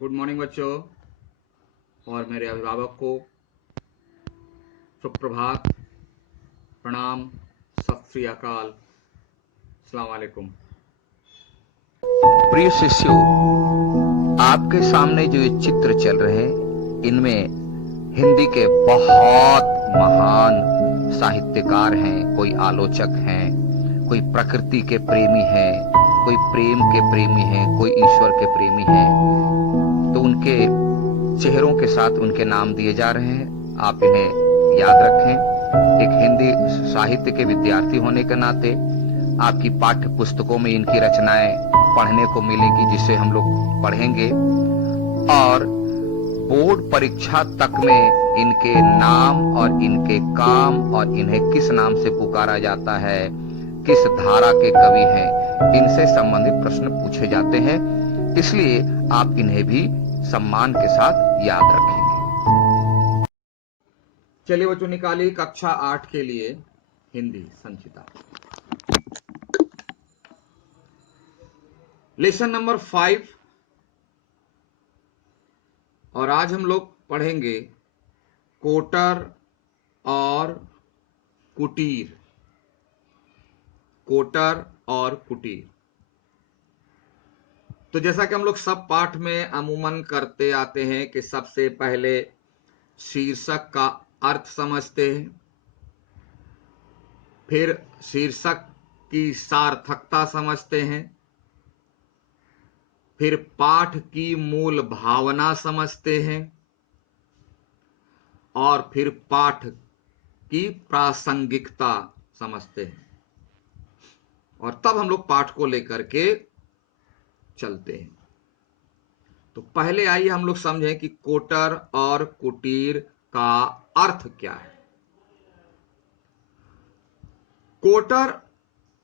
Good morning बच्चों और मेरे अभिभावक को सुप्रभात, प्रणाम, सत श्री अकाल, अस्सलाम वालेकुम। प्रिय शिष्यों, आपके सामने जो ये चित्र चल रहे हैं, इनमें हिंदी के बहुत महान साहित्यकार हैं। कोई आलोचक हैं, कोई प्रकृति के प्रेमी हैं, कोई प्रेम के प्रेमी हैं, कोई ईश्वर के प्रेमी हैं। तो उनके चेहरों के साथ उनके नाम दिए जा रहे हैं। आप इन्हें याद रखें। एक हिंदी साहित्य के विद्यार्थी होने के नाते आपकी पाठ्य पुस्तकों में इनकी रचनाएं पढ़ने को मिलेगी, जिसे हम लोग पढ़ेंगे। और बोर्ड परीक्षा तक में इनके नाम और इनके काम और इन्हें किस नाम से पुकारा जाता है, किस धारा के कवि हैं, इनसे संबंधित प्रश्न पूछे जाते हैं। इसलिए आप इन्हें भी सम्मान के साथ याद रखेंगे। चलिए बच्चों, निकालिए कक्षा 8 के लिए हिंदी संचिता, लेसन नंबर 5। और आज हम लोग पढ़ेंगे कोटर और कुटीर। कोटर और कुटीर। तो जैसा कि हम लोग सब पाठ में अमूमन करते आते हैं कि सबसे पहले शीर्षक का अर्थ समझते हैं, फिर शीर्षक की सार्थकता समझते हैं, फिर पाठ की मूल भावना समझते हैं, और फिर पाठ की प्रासंगिकता समझते हैं, और तब हम लोग पाठ को लेकर के चलते हैं। तो पहले आइए हम लोग समझें कि कोटर और कुटीर का अर्थ क्या है। कोटर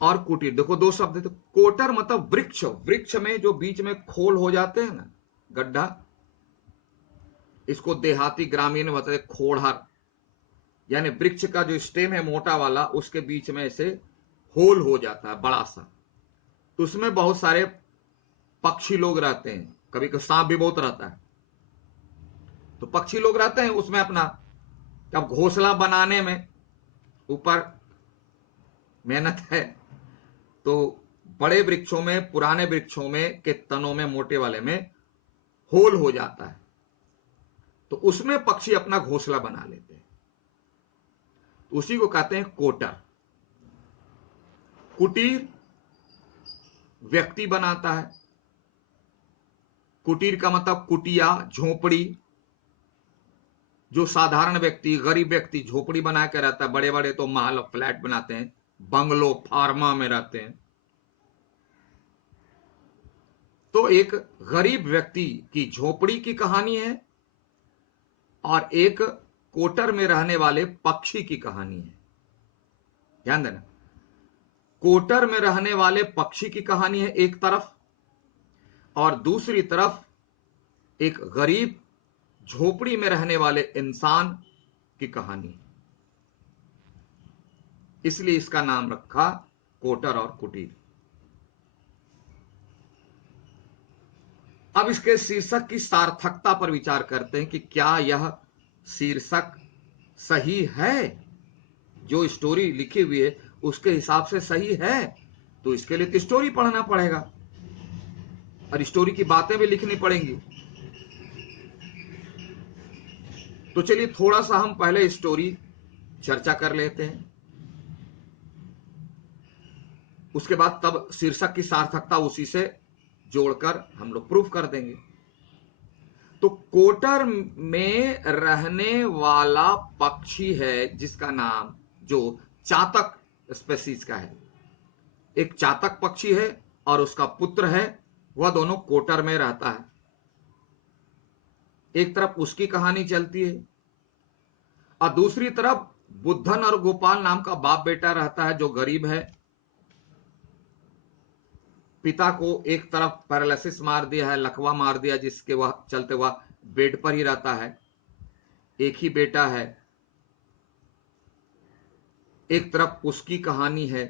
और कुटीर, देखो दो शब्द है। तो कोटर मतलब वृक्ष, वृक्ष में जो बीच में खोल हो जाते हैं ना, गड्ढा, इसको देहाती ग्रामीण में बताते खोड़हर। यानी वृक्ष का जो स्टेम है मोटा वाला, उसके बीच में ऐसे होल हो जाता है बड़ा सा। तो उसमें बहुत सारे पक्षी लोग रहते हैं, कभी कभी सांप भी बहुत रहता है। तो पक्षी लोग रहते हैं उसमें अपना, अब घोंसला बनाने में ऊपर मेहनत है। तो बड़े वृक्षों में, पुराने वृक्षों में के तनों में, मोटे वाले में होल हो जाता है, तो उसमें पक्षी अपना घोंसला बना लेते हैं। उसी को कहते हैं कोटर। कुटीर व्यक्ति बनाता है। कुटीर का मतलब कुटिया, झोपड़ी। जो साधारण व्यक्ति, गरीब व्यक्ति झोपड़ी बना के रहता है, बड़े बड़े तो महल फ्लैट बनाते हैं, बंगलो फार्मा में रहते हैं। तो एक गरीब व्यक्ति की झोपड़ी की कहानी है और एक कोटर में रहने वाले पक्षी की कहानी है। ध्यान देना, कोटर में रहने वाले पक्षी की कहानी है एक तरफ, और दूसरी तरफ एक गरीब झोपड़ी में रहने वाले इंसान की कहानी है। इसलिए इसका नाम रखा कोटर और कुटीर। अब इसके शीर्षक की सार्थकता पर विचार करते हैं कि क्या यह शीर्षक सही है, जो स्टोरी लिखी हुई है उसके हिसाब से सही है। तो इसके लिए तो स्टोरी पढ़ना पड़ेगा और स्टोरी की बातें भी लिखनी पड़ेंगी। तो चलिए थोड़ा सा हम पहले स्टोरी चर्चा कर लेते हैं, उसके बाद तब शीर्षक की सार्थकता उसी से जोड़कर हम लोग प्रूफ कर देंगे। तो कोटर में रहने वाला पक्षी है जिसका नाम, जो चातक स्पेसीज का है, एक चातक पक्षी है और उसका पुत्र है, वह दोनों कोटर में रहता है। एक तरफ उसकी कहानी चलती है और दूसरी तरफ बुद्धन और गोपाल नाम का बाप बेटा रहता है जो गरीब है। पिता को एक तरफ पैरालिसिस मार दिया है, लकवा मार दिया, जिसके वह चलते वह बेड पर ही रहता है। एक ही बेटा है। एक तरफ उसकी कहानी है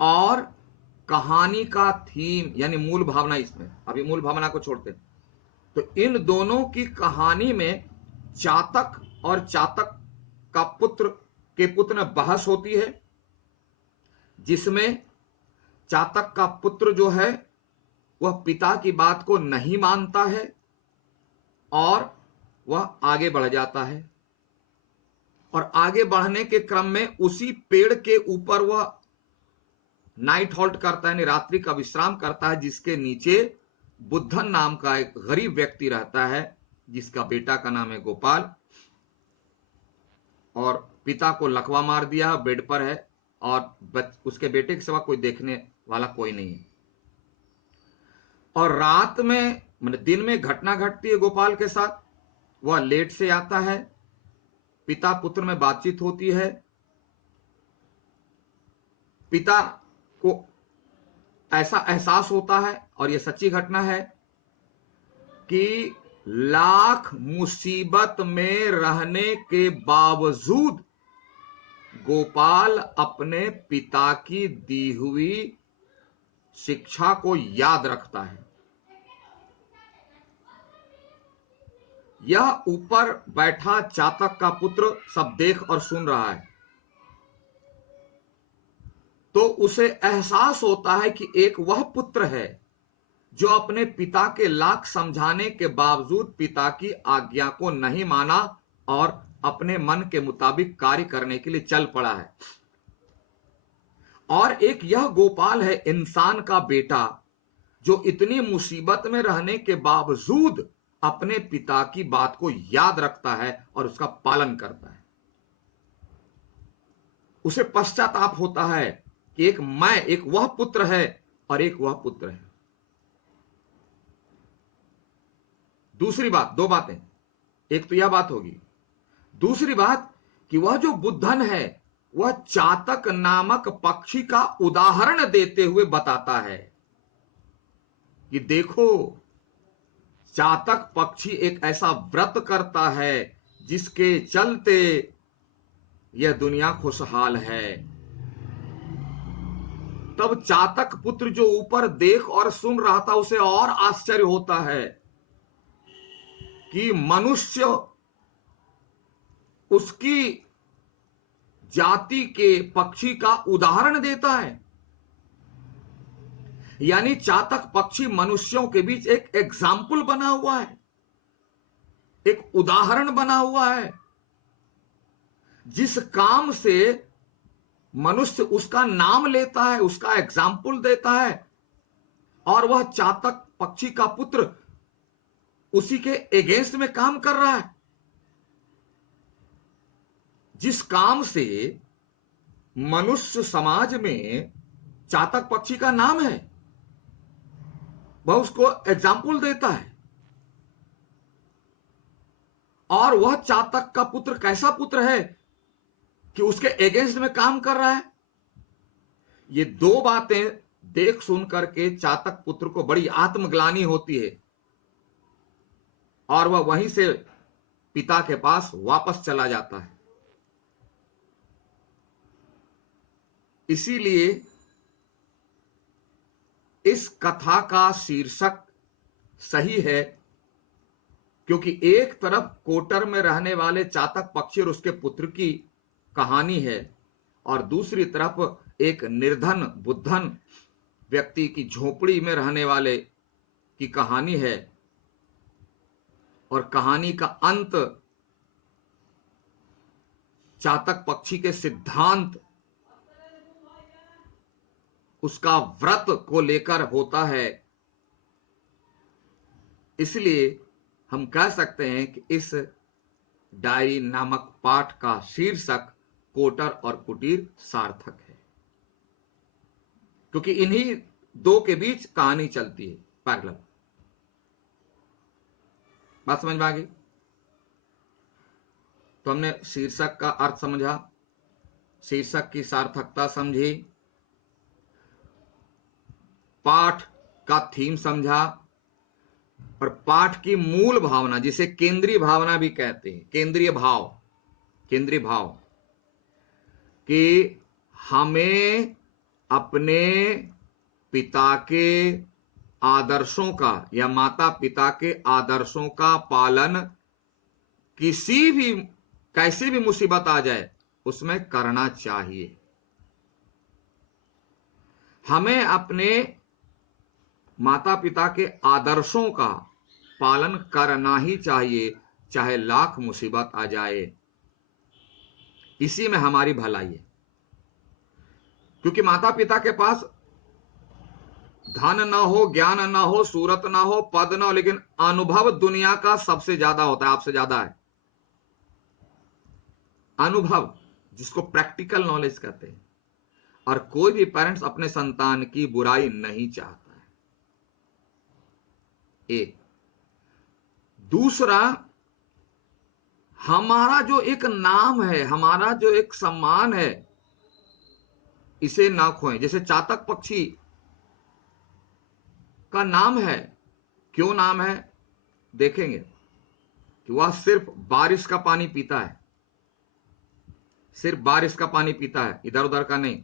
और कहानी का थीम यानी मूल भावना, इसमें अभी मूल भावना को छोड़ते हैं, तो इन दोनों की कहानी में चातक और चातक का पुत्र के पुत्र में बहस होती है, जिसमें चातक का पुत्र जो है वह पिता की बात को नहीं मानता है और वह आगे बढ़ जाता है, और आगे बढ़ने के क्रम में उसी पेड़ के ऊपर वह नाइट हॉल्ट करता है, यानी रात्रि का विश्राम करता है, जिसके नीचे बुद्धन नाम का एक गरीब व्यक्ति रहता है, जिसका बेटा का नाम है गोपाल, और पिता को लकवा मार दिया, बेड पर है, और उसके बेटे के सिवा कोई देखने वाला कोई नहीं है। और रात में मतलब दिन में घटना घटती है गोपाल के साथ, वह लेट से आता है, पिता पुत्र में बातचीत होती है, पिता को ऐसा एहसास होता है, और यह सच्ची घटना है, कि लाख मुसीबत में रहने के बावजूद गोपाल अपने पिता की दी हुई शिक्षा को याद रखता है। यह ऊपर बैठा चातक का पुत्र सब देख और सुन रहा है, तो उसे एहसास होता है कि एक वह पुत्र है जो अपने पिता के लाख समझाने के बावजूद पिता की आज्ञा को नहीं माना और अपने मन के मुताबिक कार्य करने के लिए चल पड़ा है। और एक यह गोपाल है, इंसान का बेटा, जो इतनी मुसीबत में रहने के बावजूद अपने पिता की बात को याद रखता है और उसका पालन करता है। उसे पश्चाताप होता है कि एक वह पुत्र है और एक वह पुत्र है। दूसरी बात, दो बातें, एक तो यह बात होगी, दूसरी बात कि वह जो बुद्धन है वह चातक नामक पक्षी का उदाहरण देते हुए बताता है कि देखो, चातक पक्षी एक ऐसा व्रत करता है जिसके चलते यह दुनिया खुशहाल है। तब चातक पुत्र जो ऊपर देख और सुन रहा था, उसे और आश्चर्य होता है कि मनुष्य उसकी जाति के पक्षी का उदाहरण देता है, यानी चातक पक्षी मनुष्यों के बीच एक एग्जाम्पल बना हुआ है, एक उदाहरण बना हुआ है, जिस काम से मनुष्य उसका नाम लेता है, उसका एग्जाम्पल देता है, और वह चातक पक्षी का पुत्र उसी के एगेंस्ट में काम कर रहा है। जिस काम से मनुष्य समाज में चातक पक्षी का नाम है, वह उसको एग्जाम्पल देता है, और वह चातक का पुत्र कैसा पुत्र है कि उसके एगेंस्ट में काम कर रहा है। ये दो बातें देख सुन करके चातक पुत्र को बड़ी आत्मग्लानि होती है, और वह वहीं से पिता के पास वापस चला जाता है। इसीलिए इस कथा का शीर्षक सही है, क्योंकि एक तरफ कोटर में रहने वाले चातक पक्षी और उसके पुत्र की कहानी है, और दूसरी तरफ एक निर्धन बुद्धन व्यक्ति की झोपड़ी में रहने वाले की कहानी है, और कहानी का अंत चातक पक्षी के सिद्धांत, उसका व्रत को लेकर होता है। इसलिए हम कह सकते हैं कि इस डायरी नामक पाठ का शीर्षक कोटर और कुटीर सार्थक है, क्योंकि इन्हीं दो के बीच कहानी चलती है पैरेलल। बात समझ में आ गई? तो हमने शीर्षक का अर्थ समझा, शीर्षक की सार्थकता समझी, पाठ का थीम समझा, और पाठ की मूल भावना, जिसे केंद्रीय भावना भी कहते हैं, केंद्रीय भाव, कि हमें अपने पिता के आदर्शों का या माता पिता के आदर्शों का पालन किसी भी कैसी भी मुसीबत आ जाए उसमें करना चाहिए। हमें अपने माता पिता के आदर्शों का पालन करना ही चाहिए, चाहे लाख मुसीबत आ जाए। इसी में हमारी भलाई है, क्योंकि माता पिता के पास धन ना हो, ज्ञान ना हो, सूरत ना हो, पद ना हो, लेकिन अनुभव दुनिया का सबसे ज्यादा होता है, आपसे ज्यादा है। अनुभव, जिसको प्रैक्टिकल नॉलेज कहते हैं। और कोई भी पेरेंट्स अपने संतान की बुराई नहीं चाहता है। एक दूसरा, हमारा जो एक नाम है, हमारा जो एक सम्मान है, इसे ना खोएं। जैसे चातक पक्षी का नाम है, क्यों नाम है देखेंगे कि वह सिर्फ बारिश का पानी पीता है, सिर्फ बारिश का पानी पीता है, इधर उधर का नहीं।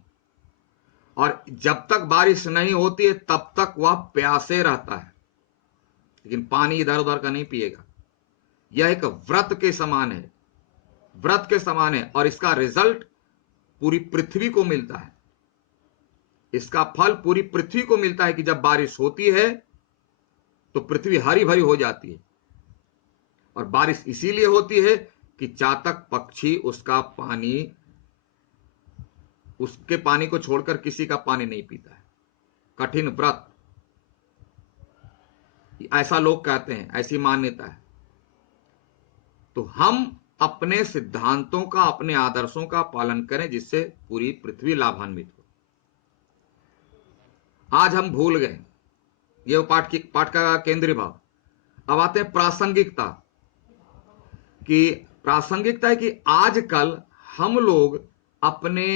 और जब तक बारिश नहीं होती है तब तक वह प्यासे रहता है, लेकिन पानी इधर उधर का नहीं पिएगा। यह एक व्रत के समान है, व्रत के समान है, और इसका रिजल्ट पूरी पृथ्वी को मिलता है। इसका फल पूरी पृथ्वी को मिलता है कि जब बारिश होती है तो पृथ्वी हरी भरी हो जाती है। और बारिश इसीलिए होती है कि चातक पक्षी उसका पानी, उसके पानी को छोड़कर किसी का पानी नहीं पीता है। कठिन व्रत, ऐसा लोग कहते हैं, ऐसी मान्यता है। तो हम अपने सिद्धांतों का, अपने आदर्शों का पालन करें, जिससे पूरी पृथ्वी लाभान्वित हो। आज हम भूल गए, यह पाठ का केंद्रीय भाव। अब आते हैं प्रासंगिकता कि प्रासंगिकता है कि आजकल हम लोग अपने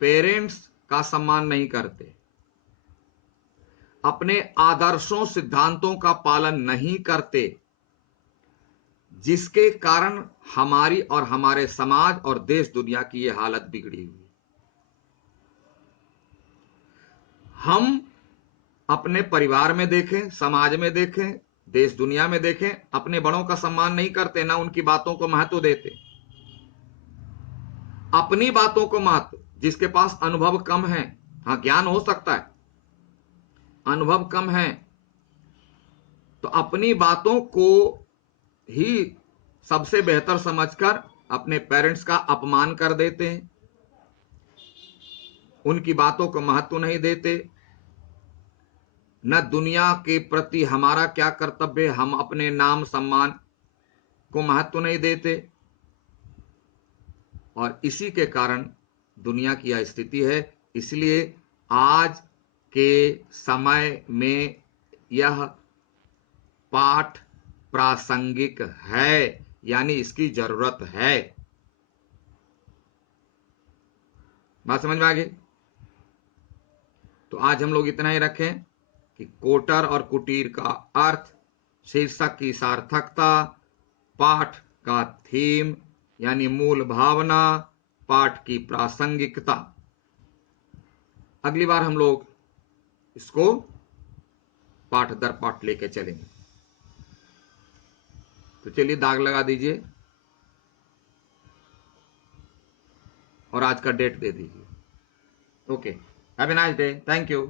पेरेंट्स का सम्मान नहीं करते, अपने आदर्शों सिद्धांतों का पालन नहीं करते, जिसके कारण हमारी और हमारे समाज और देश दुनिया की यह हालत बिगड़ी हुई है। हम अपने परिवार में देखें, समाज में देखें, देश दुनिया में देखें, अपने बड़ों का सम्मान नहीं करते, ना उनकी बातों को महत्व देते। अपनी बातों को महत्व, जिसके पास अनुभव कम है, हाँ ज्ञान हो सकता है, अनुभव कम है, तो अपनी बातों को ही सबसे बेहतर समझकर अपने पेरेंट्स का अपमान कर देते हैं, उनकी बातों को महत्व नहीं देते। न दुनिया के प्रति हमारा क्या कर्तव्य, हम अपने नाम सम्मान को महत्व नहीं देते। और इसी के कारण दुनिया की यह स्थिति है। इसलिए आज के समय में यह पाठ प्रासंगिक है, यानी इसकी जरूरत है। बात समझ में आ गई? तो आज हम लोग इतना ही रखें कि कोटर और कुटीर का अर्थ, शीर्षक की सार्थकता, पाठ का थीम यानी मूल भावना, पाठ की प्रासंगिकता। अगली बार हम लोग इसको पाठ दर पाठ लेके चलेंगे। तो चलिए दाग लगा दीजिए और आज का डेट दे दीजिए। Okay, have a nice day, thank you.